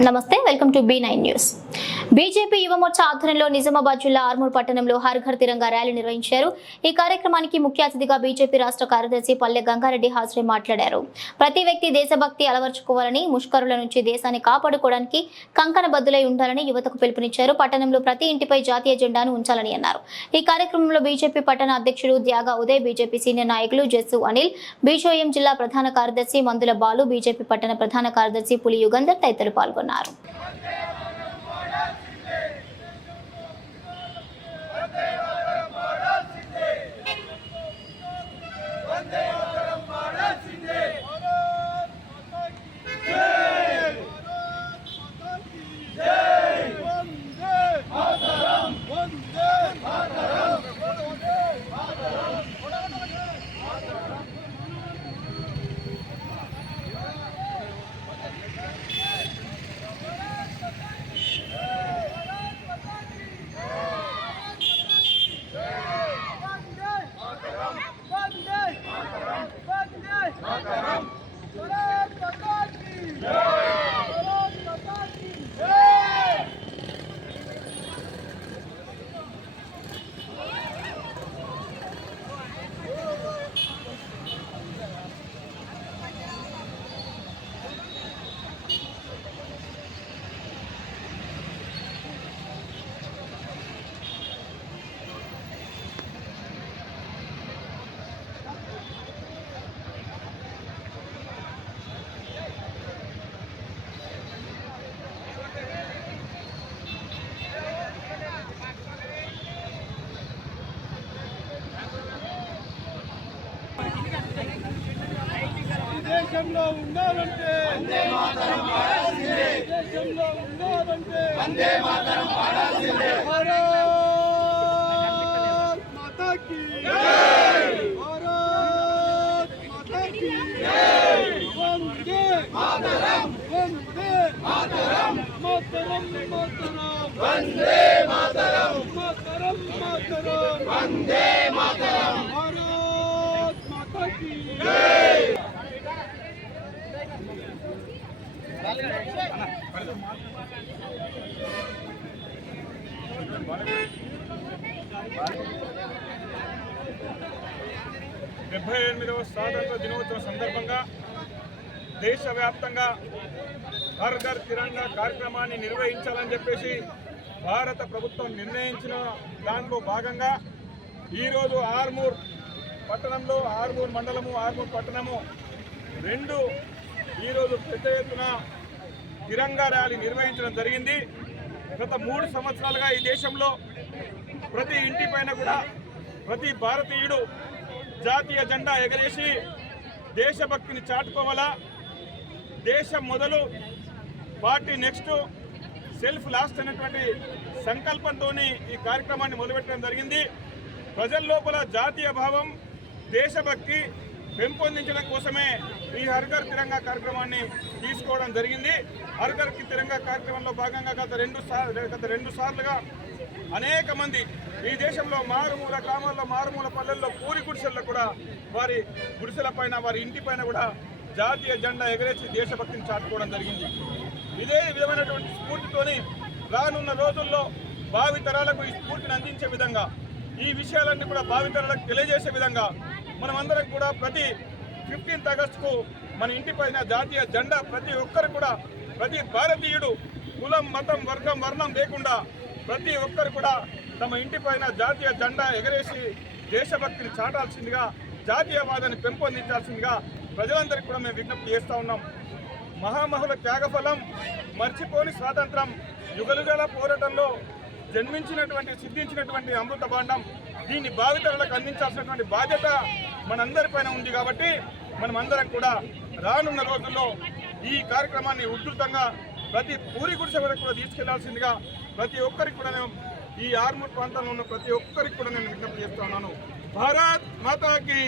నమస్తే welcome to B nine news. BJP Yuva Morcha ఆధ్వర్యంలో నిజామాబాద్ జిల్లా ఆర్మూర్ పట్టణంలో హర్ఘర్ తిరంగా ర్యాలీ నిర్వహించారు. ఈ కార్యక్రమానికి ముఖ్య అతిథిగా బీజేపీ రాష్ట్ర కార్యదర్శి పల్లె గంగారెడ్డి హాజరై మాట్లాడారు. ప్రతి వ్యక్తి దేశభక్తి అలవర్చుకోవాలని ముష్కరుల నుంచి దేశాన్ని కాపాడుకోవడానికి కంకణ బద్దులై ఉండాలని యువతకు పిలుపునిచ్చారు. పట్టణంలో ప్రతి ఇంటిపై జాతీయ జెండాను ఉంచాలని అన్నారు. ఈ కార్యక్రమంలో బీజేపీ పట్టణ అధ్యక్షుడు త్యాగ ఉదయ్ బీజేపీ సీనియర్ నాయకులు జస్సు అనిల్ బీజోఎం జిల్లా ప్రధాన కార్యదర్శి మందుల బాలు బీజేపీ పట్టణ ప్రధాన కార్యదర్శి పులి యుగంధర్ తదితరులు పాల్గొన్నారు. nada దేశంలో ఉండాలంటే వందే మాతరం పాడాల్సిందే దేశంలో ఉండాలంటే వందే మాతరం పాడాల్సిందే భారత్ మాతా కీ జై భారత్ మాతా కీ జై వందే మాతరం వందే మాతరం మాతరం మాతరం వందే మాతరం మాతరం మాతరం వందే మాతరం భారత్ మాతా కీ జై డెబ్బై ఎనిమిదవ స్వాతంత్ర దినోత్సవం సందర్భంగా దేశవ్యాప్తంగా హర్ ఘర్ తిరంగా కార్యక్రమాన్ని నిర్వహించాలని చెప్పేసి భారత ప్రభుత్వం నిర్ణయించిన దాంట్లో భాగంగా ఈరోజు ఆర్మూర్ పట్టణంలో ఆర్మూర్ మండలము ఆర్మూర్ పట్టణము రెండు ఈరోజు పెద్ద ఎత్తున తిరంగా ర్యాలీ నిర్వహించడం జరిగింది. గత మూడు సంవత్సరాలుగా ఈ దేశంలో ప్రతి ఇంటి పైన కూడా ప్రతి భారతీయుడు జాతీయ జెండా ఎగరేసి దేశభక్తిని చాటుకోవాలా? దేశం మొదలు పార్టీ నెక్స్ట్ సెల్ఫ్ లాస్ట్ అనేటువంటి సంకల్పంతో ఈ కార్యక్రమాన్ని మొదలుపెట్టడం జరిగింది. ప్రజల లోపల జాతీయ భావం దేశభక్తి పెంపొందించడం కోసమే ఈ హర్ఘర్ తిరంగా కార్యక్రమాన్ని తీసుకోవడం జరిగింది. హర్ఘర్ తిరంగా కార్యక్రమంలో భాగంగా గత రెండు సార్లు గత రెండు సార్లుగా అనేక మంది ఈ దేశంలో మారుమూల గ్రామాల్లో మారుమూల పల్లెల్లో పూరి గుడిసెల్లో కూడా వారి గుడిసెల పైన వారి ఇంటిపైన కూడా జాతీయ జెండా ఎగరేసి దేశభక్తిని చాటుకోవడం జరిగింది. ఇదే విధమైనటువంటి స్ఫూర్తితోని రానున్న రోజుల్లో భావితరాలకు ఈ స్ఫూర్తిని అందించే విధంగా ఈ విషయాలన్నీ కూడా భావితరాలకు తెలియజేసే విధంగా మనమందరం కూడా ప్రతి ఫిఫ్టీన్త్ ఆగస్టుకు మన ఇంటి పైన జాతీయ జెండా ప్రతి ఒక్కరు కూడా ప్రతి భారతీయుడు కులం మతం వర్గం వర్ణం లేకుండా ప్రతి ఒక్కరు కూడా తమ ఇంటి పైన జాతీయ జెండా ఎగరేసి దేశభక్తిని చాటాల్సిందిగా జాతీయవాదాన్ని పెంపొందించాల్సిందిగా ప్రజలందరికీ కూడా మేము విజ్ఞప్తి చేస్తూ ఉన్నాం. మహామహుల త్యాగఫలం మర్చిపోని స్వాతంత్రం యుగలుగల పోరాటంలో జన్మించినటువంటి సిద్ధించినటువంటి అమృత భాండం దీన్ని భావితరులకు అందించాల్సినటువంటి బాధ్యత మనందరిపైన ఉంది కాబట్టి మనం అందరం కూడా రానున్న రోజుల్లో ఈ కార్యక్రమాన్ని ఉధృతంగా ప్రతి పూరి గుడిసె వరకు కూడా తీసుకెళ్ళాల్సిందిగా ప్రతి ఒక్కరికి కూడా నేను ఈ ఆర్మూర్ ప్రాంతంలో ఉన్న ప్రతి ఒక్కరికి కూడా నేను విజ్ఞప్తి చేస్తున్నాను భారత్ మాతాకి